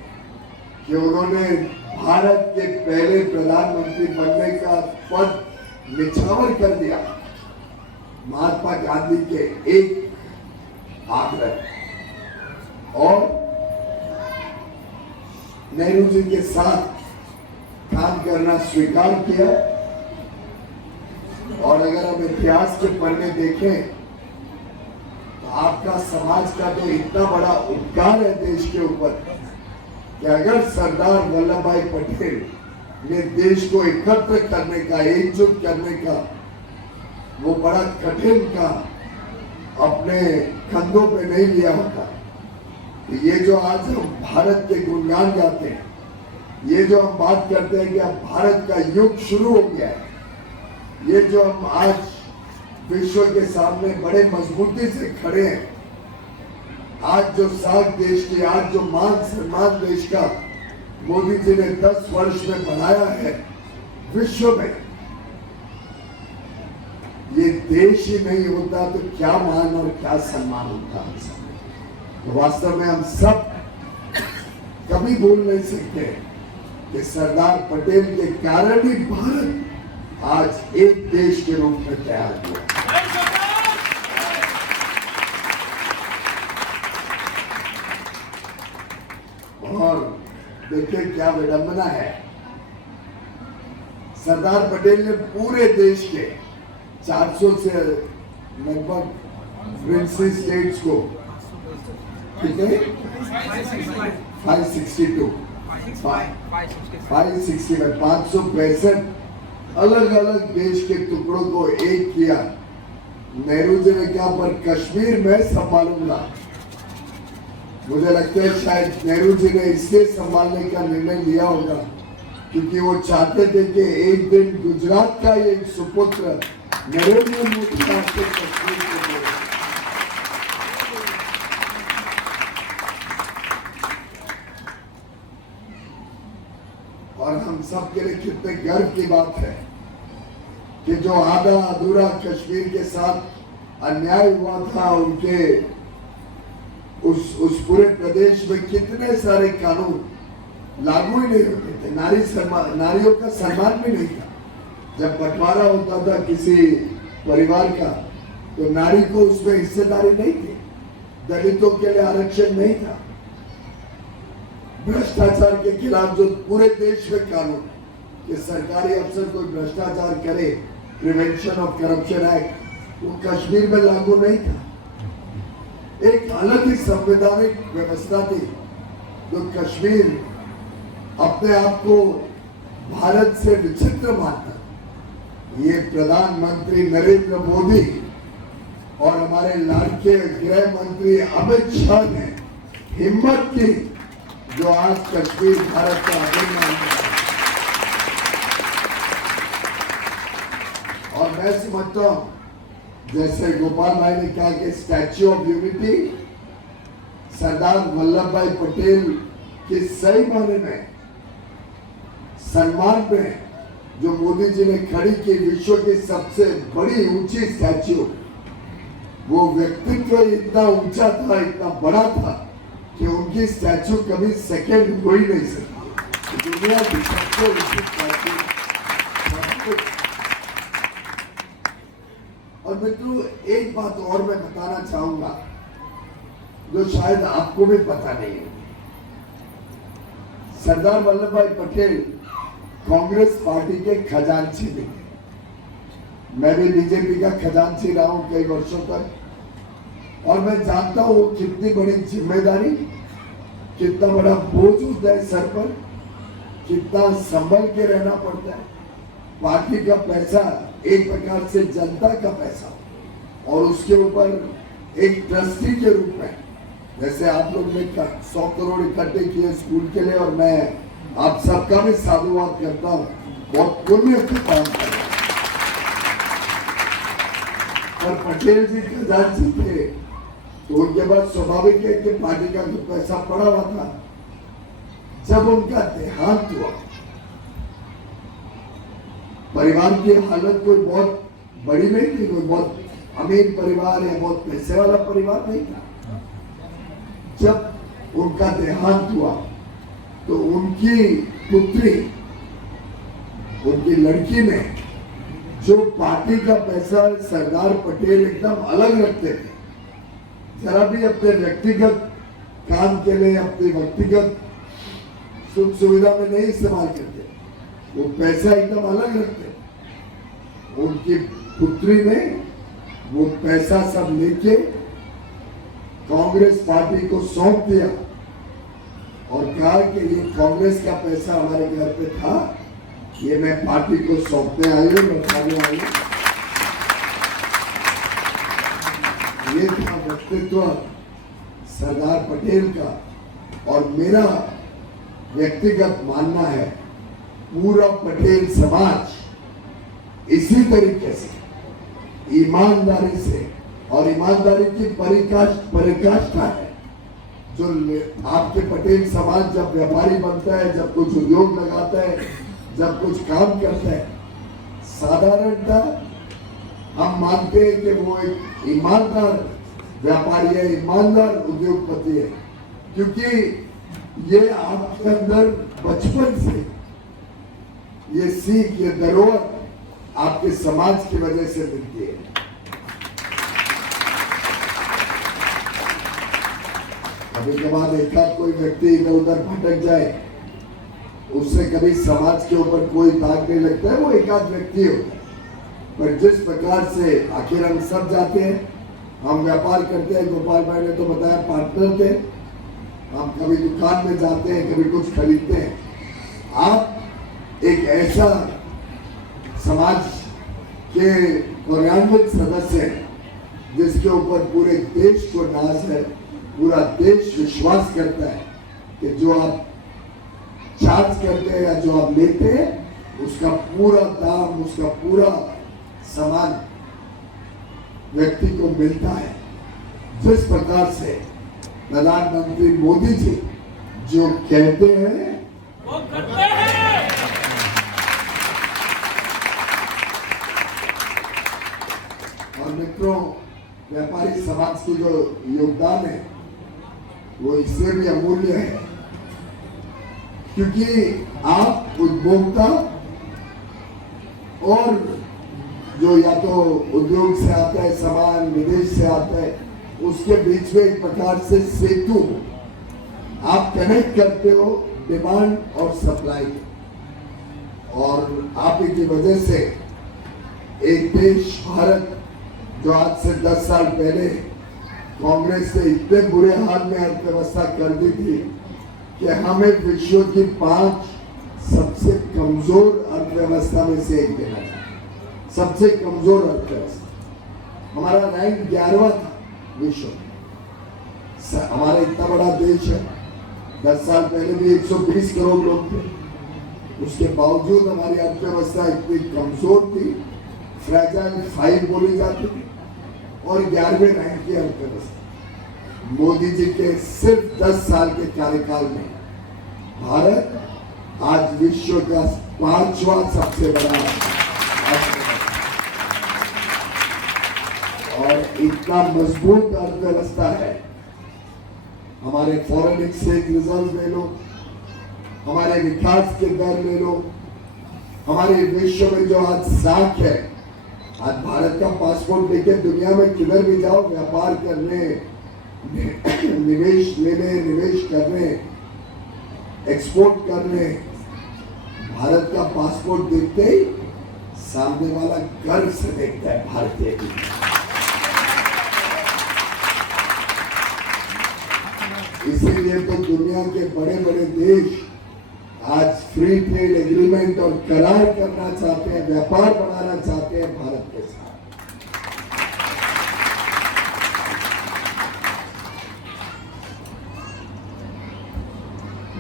कि उन्होंने भारत के पहले प्रधानमंत्री बनने का पद निछावर कर दिया महात्मा गांधी के एक आग्रह, और नेहरू जी के साथ काम करना स्वीकार किया। और अगर हम इतिहास के पन्ने देखें तो आपका समाज का तो इतना बड़ा उपकार है देश के ऊपर कि अगर सरदार वल्लभ भाई पटेल ने देश को एकत्र करने का, एकजुट करने का वो बड़ा कठिन काम अपने कंधों पे नहीं लिया होता, ये जो आज हम भारत के गुणगान गाते हैं, ये जो हम बात करते हैं कि अब भारत का युग शुरू हो गया है, ये जो हम आज विश्व के सामने बड़े मजबूती से खड़े हैं, आज जो साख देश की, आज जो मान सम्मान देश का मोदी जी ने 10 वर्ष में बढ़ाया है विश्व में, ये देश ही नहीं होता तो क्या मान और क्या सम्मान होता है। तो वास्तव में हम सब कभी भूल नहीं सकते कि सरदार पटेल के कारण ही भारत आज एक देश के रूप में तैयार हुआ। और देखिए क्या विडंबना है, सरदार पटेल ने पूरे देश के 400 से लगभग प्रिंसी स्टेट्स को, कितने 565 अलग अलग देश के टुकड़ों को एक किया। नेहरू जी ने कहा पर कश्मीर में संभालूंगा। मुझे लगता है शायद नेहरू जी ने इसलिए संभालने का निर्णय लिया होगा क्योंकि वो चाहते थे कि एक दिन गुजरात का एक सुपुत्र नरेंद्र मोदी आके कश्मीर को बोले। और हम सब के लिए कितने गर्व की बात है कि जो आधा अधूरा कश्मीर के साथ अन्याय हुआ था, उनके उस पूरे प्रदेश में कितने सारे कानून लागू ही नहीं होते थे। नारियों का सम्मान भी नहीं था। जब बंटवारा होता था किसी परिवार का तो नारी को उसमें हिस्सेदारी नहीं थी। दलितों के लिए आरक्षण नहीं था। भ्रष्टाचार के खिलाफ जो पूरे देश में कानून कि सरकारी अफसर कोई भ्रष्टाचार करे, प्रिवेंशन ऑफ करप्शन एक्ट, वो कश्मीर में लागू नहीं था। एक अलग ही संवैधानिक व्यवस्था थी। तो कश्मीर अपने आप को भारत से विचित्र मानता। ये प्रधानमंत्री नरेंद्र मोदी और हमारे लाडके गृह मंत्री अमित शाह ने हिम्मत की, जो आज कश्मीर भारत का अभिन्न अंग है। और मैं समझता हूं, जैसे गोपाल भाई ने कहा कि statue of unity Sardar Vallabh भाई पटेल के सही माने में सम्मान में जो मोदी जी ने खड़ी की विश्व की सबसे बड़ी ऊंची स्टैच्यू, वो व्यक्तित्व इतना ऊंचा था, इतना बड़ा था कि उनकी स्टैच्यू कभी सेकंड हो ही नहीं सकती। दुनिया की सबसे ऊंची स्टैच्यू। और मित्रों, एक बात और मैं बताना चाहूंगा जो शायद आपको भी पता नहीं है। सरदार वल्लभ भाई पटेल कांग्रेस पार्टी के खजांची भी थे। मैं भी बीजेपी का खजांची रहा हूं कई वर्षों तक, और मैं जानता हूं कितनी बड़ी जिम्मेदारी, कितना बड़ा बोझ होता है सर पर, कितना संभल के रहना पड़ता है। पार्टी का पैसा एक प्रकार से जनता का पैसा, और उसके ऊपर एक ट्रस्टी के रूप में, जैसे आप लोग ने 100 करोड़ इकट्ठे किए स्कूल के लिए, और मैं आप सबका भी साधुवाद करता हूं, बहुत पुण्य का काम कर रहा हूं। और पटेल जी खजांची थे तो उनके बाद स्वाभाविक है कि पार्टी का जो पैसा पड़ा हुआ था, जब उनका देहांत हुआ, परिवार की हालत कोई बहुत बड़ी नहीं थी, कोई बहुत अमीर परिवार या बहुत पैसे वाला परिवार नहीं था। जब उनका देहांत हुआ तो उनकी पुत्री, उनकी लड़की ने जो पार्टी का पैसा सरदार पटेल एकदम अलग रखते थे, जरा भी अपने व्यक्तिगत काम के लिए, अपनी व्यक्तिगत सुख सुविधा में नहीं इस्तेमाल करते, वो पैसा एकदम अलग रखते। उनकी पुत्री ने वो पैसा सब लेके कांग्रेस पार्टी को सौंप दिया और कहा कि ये कांग्रेस का पैसा हमारे घर पे था, ये मैं पार्टी को सौंपने आई हूँ, लौटाने आई हूँ। ये था व्यक्तित्व सरदार पटेल का। और मेरा व्यक्तिगत मानना है, पूरा पटेल समाज इसी तरीके से ईमानदारी से, और ईमानदारी की परिकाष्ठा है जो आपके पटेल समाज जब व्यापारी बनता है, जब कुछ उद्योग लगाता है, जब कुछ काम करता है, साधारणतः हम मानते हैं कि वो एक ईमानदार व्यापारी है, ईमानदार उद्योगपति है, क्योंकि ये आपके अंदर बचपन से ये सीख, ये धरोहर आपके समाज की वजह से मिलती है। कभी कभार एक आध कोई व्यक्ति इधर उधर भटक जाए, उससे कभी समाज के ऊपर कोई दाग नहीं लगता है, वो एक आध व्यक्ति होता है। पर जिस प्रकार से आखिर हम सब जाते हैं, हम व्यापार करते हैं, गोपाल भाई ने तो बताया पार्टनर थे, हम कभी दुकान में जाते हैं, कभी कुछ खरीदते हैं। आप एक ऐसा समाज के कार्यान्वित सदस्य हैं जिसके ऊपर पूरे देश को नाज है, पूरा देश विश्वास करता है कि जो आप चार्ज करते हैं या जो आप लेते हैं उसका पूरा दाम, उसका पूरा सामान व्यक्ति को मिलता है। जिस प्रकार से प्रधानमंत्री मोदी जी जो कहते हैं वो करते हैं। और मित्रों, व्यापारी समाज की जो योगदान है वो इससे भी अमूल्य है, क्योंकि आप उपभोक्ता और जो या तो उद्योग से आता है सामान, विदेश से आता है, उसके बीच में एक प्रकार से सेतु आप कनेक्ट करते हो डिमांड और सप्लाई। और आप की वजह से एक देश भारत जो आज से 10 साल पहले कांग्रेस से इतने बुरे हाल में अर्थव्यवस्था कर दी थी कि हमें विश्व की 5 सबसे कमजोर अर्थव्यवस्था में से एक देना चाहिए। सबसे कमजोर अर्थव्यवस्था हमारा रैंक 11वां था विश्व में। हमारा इतना बड़ा देश है, 10 साल पहले भी 120 करोड़ लोग थे, उसके बावजूद हमारी अर्थव्यवस्था इतनी कमजोर थी, फ्रैजाइल 5 बोली जाती थी और 11वें रैंक की अर्थव्यवस्था। मोदी जी के सिर्फ 10 साल के कार्यकाल में भारत आज विश्व का 5वां सबसे बड़ा और इतना मजबूत अर्थव्यवस्था है। हमारे फॉरेन एक्सचेंज रिजर्व ले लो, हमारे विकास के दर ले लो, हमारे विश्व में जो आज साख है, आज भारत का पासपोर्ट लेके दुनिया में किधर भी जाओ, व्यापार करने, निवेश लेने, निवेश करने, एक्सपोर्ट करने, भारत का पासपोर्ट देखते ही सामने वाला गर्व से देखता है भारतीय की। इसीलिए तो दुनिया के बड़े बड़े देश आज फ्री ट्रेड एग्रीमेंट और करार करना चाहते हैं, व्यापार बढ़ाना चाहते हैं भारत के साथ।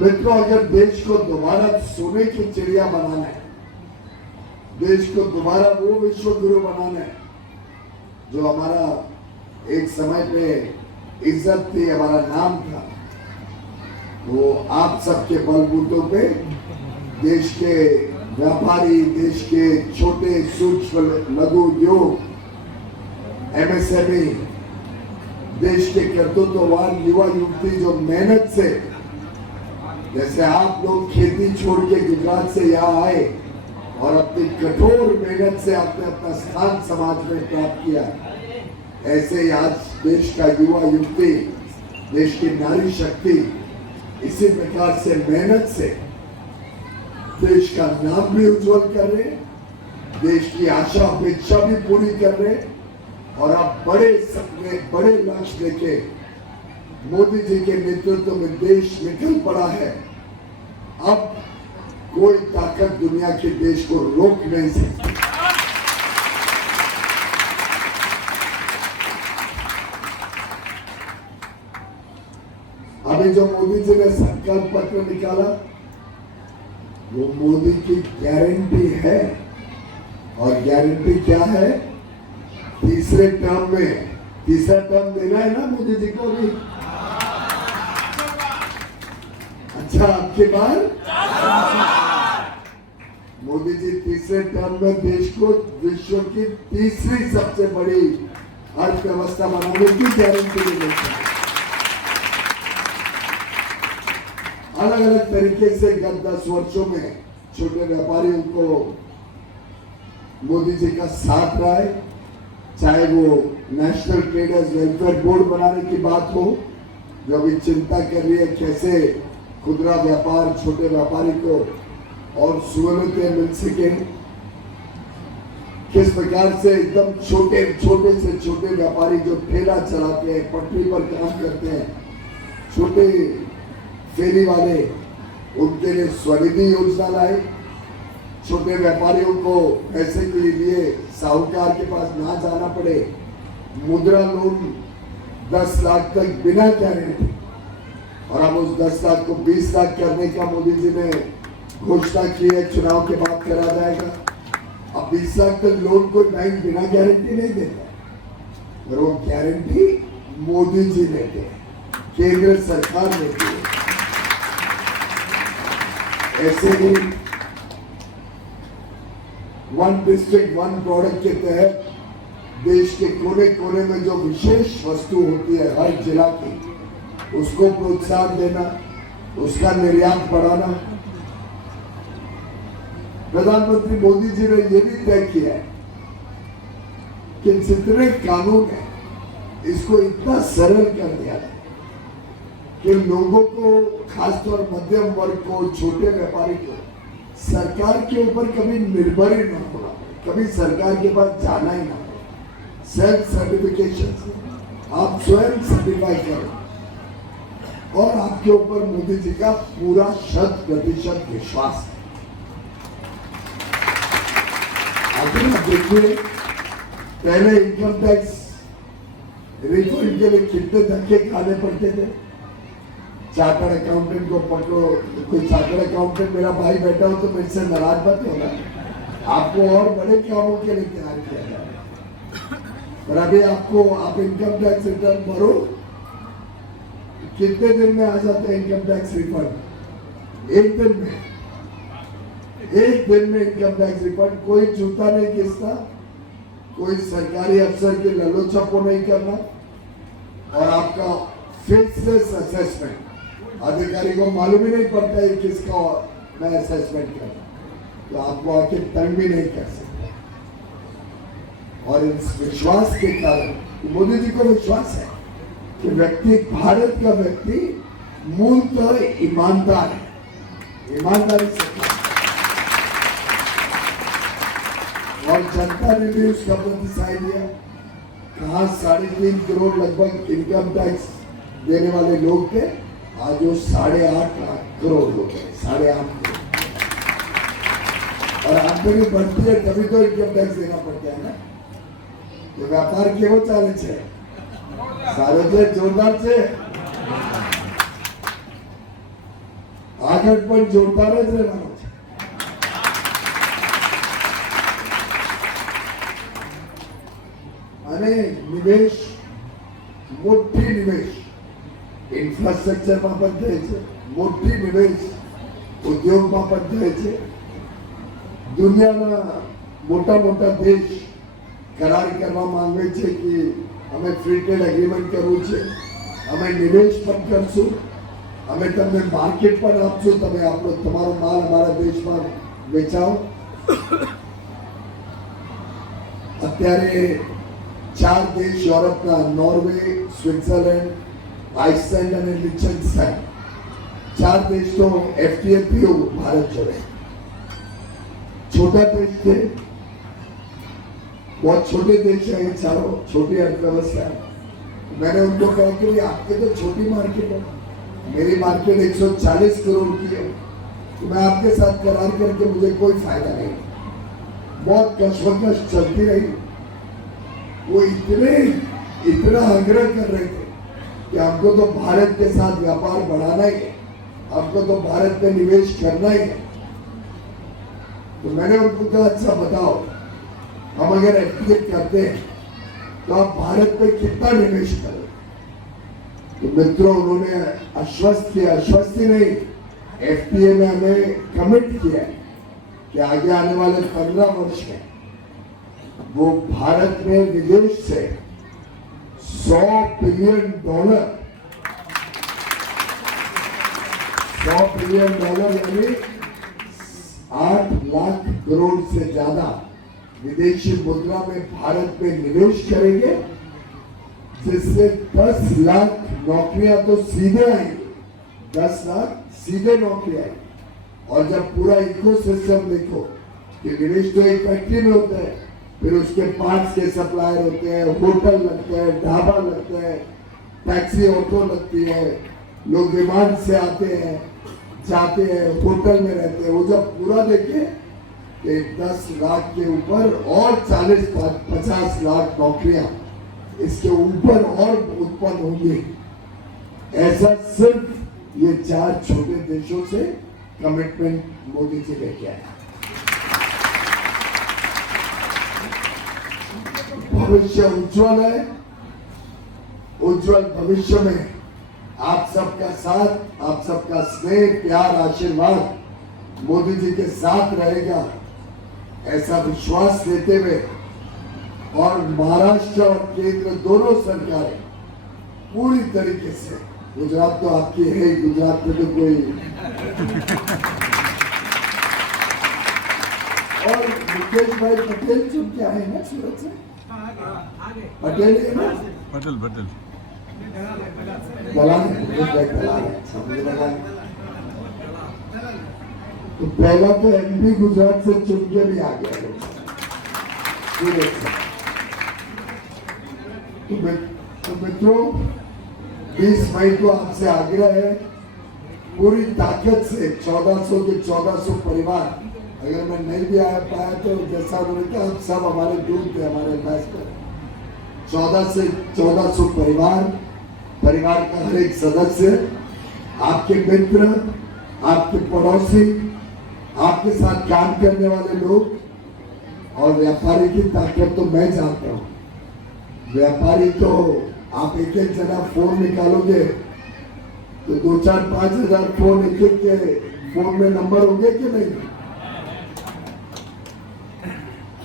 मित्रों, अगर देश को दोबारा सोने की चिड़िया बनाना है, देश को दोबारा वो विश्व गुरु बनाना है जो हमारा एक समय पे इज्जत थी, हमारा नाम था, वो आप सबके बलबूतों पे देश के व्यापारी, देश के छोटे सूक्ष्म लघु उद्योग, एमएसएमई, देश के कर्तव्यवान युवा युवती जो मेहनत से, जैसे आप लोग खेती छोड़ के गुजरात से यहाँ आए और अपनी कठोर मेहनत से आपने अपना स्थान समाज में प्राप्त किया, ऐसे ही आज देश का युवा युवती, देश की नारी शक्ति इसी प्रकार से मेहनत से देश का नाम भी उज्जवल कर रहे, देश की आशा अपेक्षा भी पूरी कर रहे, और आप बड़े सपने, बड़े लक्ष्य लेके मोदी जी के नेतृत्व में देश निकल पड़ा है। अब कोई ताकत दुनिया के देश को रोक नहीं सकती। अभी जो मोदी जी ने संकल्प पत्र निकाला वो मोदी की गारंटी है, और गारंटी क्या है? तीसरे टर्म में, तीसरा टर्म देना है ना मोदी जी को भी। अच्छा, आपके बाद मोदी जी तीसरे टर्म में देश को विश्व की तीसरी सबसे बड़ी अर्थव्यवस्था बनाने की गारंटी देते हैं। अलग अलग तरीके से गत 10 वर्षों में छोटे व्यापारियों को मोदी जी का साथ रहा है, चाहे वो नेशनल ट्रेडर्स वेलफेयर बोर्ड बनाने की बात हो, जो अभी चिंता कर रही है कैसे खुदरा व्यापार, छोटे व्यापारी को और सहूलतें मिल सके, किस प्रकार से एकदम छोटे से छोटे व्यापारी जो ठेला चलाते हैं, पटरी पर काम करते हैं, छोटे फेरी वाले, उनके लिए स्वनिधि योजना लाए, छोटे व्यापारियों को पैसे के लिए साहूकार के पास ना जाना पड़े, मुद्रा लोन 10 लाख तक बिना गारंटी, और अब उस 10 लाख को 20 लाख करने का मोदी जी ने घोषणा की है, चुनाव के बाद करा जाएगा। अब 20 लाख तक लोन कोई बैंक बिना गारंटी नहीं देता, और वो गारंटी मोदी जी देते हैं, केंद्र सरकार देती है। ऐसे ही वन डिस्ट्रिक्ट वन प्रोडक्ट के तहत देश के कोने कोने में जो विशेष वस्तु होती है हर जिला की, उसको प्रोत्साहन देना, उसका निर्यात बढ़ाना। प्रधानमंत्री मोदी जी ने यह भी तय किया है कि जितने कानून है इसको इतना सरल कर दिया है कि लोगों को, खासतौर मध्यम वर्ग को, छोटे व्यापारी को सरकार के ऊपर कभी निर्भर ही ना होना, कभी सरकार के पास जाना ही ना हो। सेल्फ सर्टिफिकेशन आप स्वयं सर्टिफाई करो और आपके ऊपर मोदी जी का पूरा 100% विश्वास है। आखिर आप देखिए, पहले इनकम टैक्स रिफंड के लिए कितने धक्के खाने पड़ते थे। चार्टर्ड अकाउंटेंट को पकड़ो, कोई चार्टर्ड अकाउंटेंट मेरा भाई बैठा हो तो मेरे से नाराज मत होगा, आपको और बड़े कामों के लिए तैयार किया जाए। और अभी आप इनकम टैक्स रिटर्न भरो, कितने दिन में आ जाता है इनकम टैक्स रिफंड? एक दिन में, एक दिन में इनकम टैक्स रिफंड। कोई जूता नहीं घिसना, कोई सरकारी अफसर की ललो छप्पो नहीं करना, और आपका फिक्स असेसमेंट, अधिकारी को मालूम ही नहीं पड़ता है किसका मैं असेसमेंट कर रहा हूं, तो आपको आके तंग भी नहीं कर सकते। और इस विश्वास के कारण मोदी जी को विश्वास है कि व्यक्ति, भारत का व्यक्ति मूलतः ईमानदार है, ईमानदारी से, और जनता ने भी उसका प्रतिसाय दिया। कहा 3.5 करोड़ लगभग इनकम टैक्स देने वाले लोग थे, आज वो 8.5 करोड़ लोग हैं, 8.5 करोड़। और आमदनी बढ़ती है तभी तो इनकम टैक्स देना पड़ता है ना। ये व्यापार केवो चाले छे, सारो छे, जोरदार छे, આગળ પણ જોરદાર જ રહેવાનો છે। અને નિવેશ, મોટી નિવેશ ઇન્ફ્રાસ્ટ્રક્ચરમાં પણ થાય છે, મોટી નિવેશ ઉદ્યોગમાં પણ થાય છે। દુનિયાના મોટા મોટા દેશ करार करवा मांगे छे कि हमें फ्री ट्रेड एग्रीमेंट करવું છે, અમે નિવેશ પણ કરશું, અમે તમને માર્કેટ પણ આપશું, તમે આપણો તમારો માલ અમારા દેશમાં વેચાઓ। અત્યારે 4 દેશ યુરોપના, નોર્વે, સ્વિટ્ઝરલેન્ડ, આઇસલેન્ડ અને લિચનસ્ટાઇન, 4 देश तो FTA થયું ભારત જોડે। छोटा देश थे, बहुत छोटे देश है, चारों छोटी अर्थव्यवस्था है। मैंने उनको कहा कि आपके तो छोटी मार्केट है, मेरी मार्केट 140 करोड़ की है, तो मैं आपके साथ करार करके मुझे कोई फायदा नहीं। बहुत कशमकश चलती रही। वो इतना आग्रह कर रहे थे कि हमको तो भारत के साथ व्यापार बढ़ाना ही है, हमको तो भारत में निवेश करना ही है। तो मैंने उनको कहा अच्छा बताओ, हम अगर FTA करते हैं तो आप भारत में कितना निवेश करें? तो मित्रों, उन्होंने आश्वस्त किया, आश्वस्त ही नहीं, FTA में हमें कमिट किया कि आगे आने वाले 15 वर्ष में वो भारत में विदेश से $100 बिलियन, $100 बिलियन यानी 8 लाख करोड़ से ज्यादा विदेशी मुद्रा में भारत में निवेश करेंगे, जिससे 10 लाख नौकरियां तो सीधे आएंगी, 10 लाख सीधे नौकरी आएगी। और जब पूरा इकोसिस्टम देखो कि निवेश तो एक फैक्ट्री में होता है, फिर उसके पार्ट्स के सप्लायर होते हैं, होटल लगता है, ढाबा लगता है, टैक्सी ऑटो लगती है, लोग विमान से आते हैं, जाते हैं, होटल में रहते हैं। वो जब पूरा देखे 10 लाख के ऊपर और 40-50 लाख नौकरियां इसके ऊपर और उत्पन्न होंगी। ऐसा सिर्फ ये 4 छोटे देशों से कमिटमेंट मोदी जी लेके आए। भविष्य उज्जवल है। उज्जवल भविष्य में आप सबका साथ, आप सबका स्नेह, प्यार, आशीर्वाद मोदी जी के साथ रहेगा, ऐसा विश्वास देते हुए और महाराष्ट्र और केंद्र दोनों सरकारें पूरी तरीके से, गुजरात तो आपकी है, गुजरात में तो कोई और मुकेश भाई पटेल जो क्या है ना सूरत से पटेल है ना, पटेल दलाल है, मुकेश भाई दलाल है, समझ लगा। तो पहला तो एमपी गुजरात से चुन के भी आ गया लोग सूरत से। तो मित्रों 20 मई को आपसे आग्रह है, पूरी ताकत से 1400 के 1400 परिवार, अगर मैं नहीं भी आ पाया तो जैसा उन्होंने कहा, आप सब हमारे दूर थे, हमारे एम्बेसडर, 14 से 1400 परिवार का हर एक सदस्य, आपके मित्र, आपके पड़ोसी, आपके साथ काम करने वाले लोग और व्यापारी की ताकत तो मैं जानता हूँ। व्यापारी तो आप एक एक जना फोन निकालोगे तो 2-4-5 हजार फोन एक एक के फोन में नंबर होंगे कि नहीं?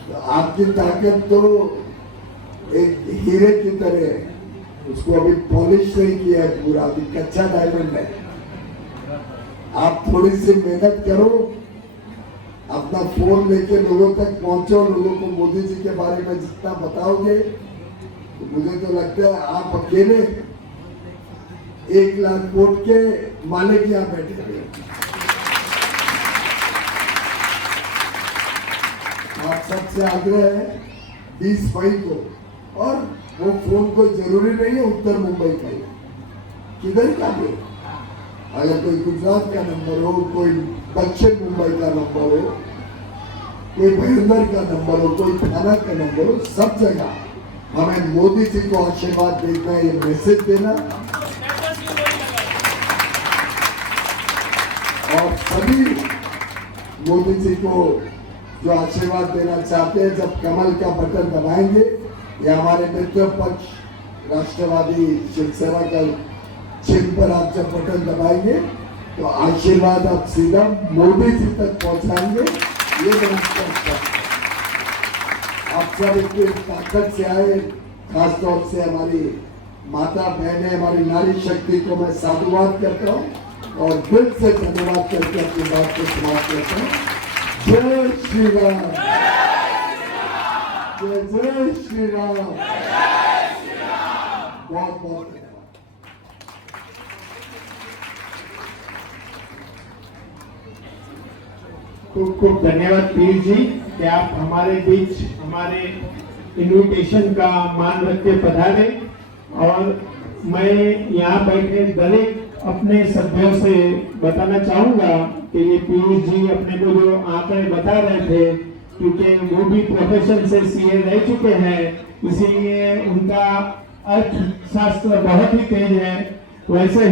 तो आपकी ताकत तो एक हीरे की तरह है, उसको अभी पॉलिश नहीं किया है पूरा, अभी कच्चा डायमंड है। आप थोड़ी सी मेहनत करो, अपना फोन लेके लोगों तक पहुंचो, लोगों को मोदी जी के बारे में जितना बताओगे तो मुझे तो लगता है आप अकेले 1 लाख वोट के मालिक यहाँ बैठे हुए। आप सबसे आग्रह है 20 मई को, और वो फोन कोई जरूरी नहीं है उत्तर मुंबई का ही, किधर का भी, अगर कोई गुजरात का नंबर हो, कोई दक्षिण मुंबई का नंबर हो, कोई भयंदर का नंबर हो, कोई थाना का नंबर हो, सब जगह हमें मोदी जी को आशीर्वाद देना, ये मैसेज देना और सभी मोदी जी को जो आशीर्वाद देना चाहते हैं, जब कमल का बटन दबाएंगे, या हमारे मित्र पक्ष राष्ट्रवादी शिवसेना का चिन्ह पर आप जब बटन दबाएंगे तो आशीर्वाद आप सीधा मोदी जी तक पहुंचाएंगे। ये मेरा आप सब इतनी ताकत से आए, खासतौर से हमारी माता बहनें, हमारी नारी शक्ति को मैं साधुवाद करता हूँ और दिल से धन्यवाद करके अपनी बात को समाप्त करता हूँ। जय श्री राम, जय जय श्री राम, बहुत बहुत धन्यवाद। खूब खूब धन्यवाद पीयूष जी कि आप हमारे बीच हमारे इनविटेशन का मान रख के पधारे, और मैं यहाँ बैठे दरेक अपने सभ्यों से बताना चाहूंगा कि ये पीयूष जी अपने को जो आंकड़े बता रहे थे, क्योंकि वो भी प्रोफेशन से सीए रह चुके हैं, इसीलिए उनका अर्थशास्त्र बहुत ही तेज है। वैसे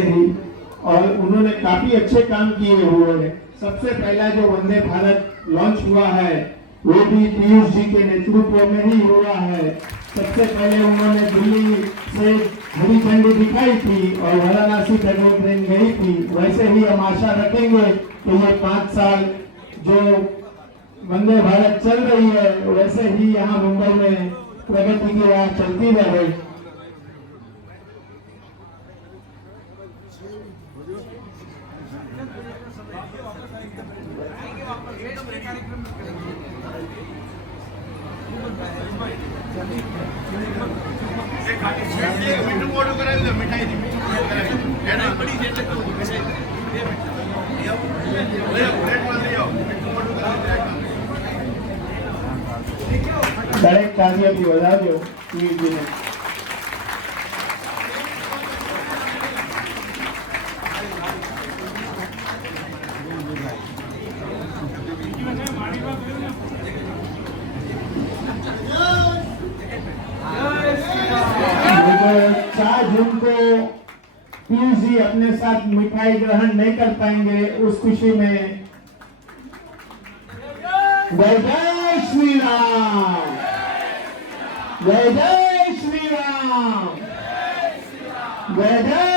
ही और उन्होंने काफी अच्छे काम किए हुए हैं। सबसे पहला जो वंदे भारत लॉन्च हुआ है वो भी पीयूष जी के नेतृत्व में ही हुआ है। सबसे पहले उन्होंने दिल्ली से हरी झंडी दिखाई थी और वाराणसी तक वो ट्रेन गई थी। वैसे ही हम आशा रखेंगे कि ये 5 साल जो वंदे भारत चल रही है वैसे ही यहाँ मुंबई में प्रगति की राह चलती रहे। डायरेक्ट तालियां भी बजा दो पीयूष जी ने। जय पीयूष जी अपने साथ मिठाई ग्रहण नहीं कर पाएंगे, उस खुशी में जय जय श्री राम, जय जय श्री राम, जय जय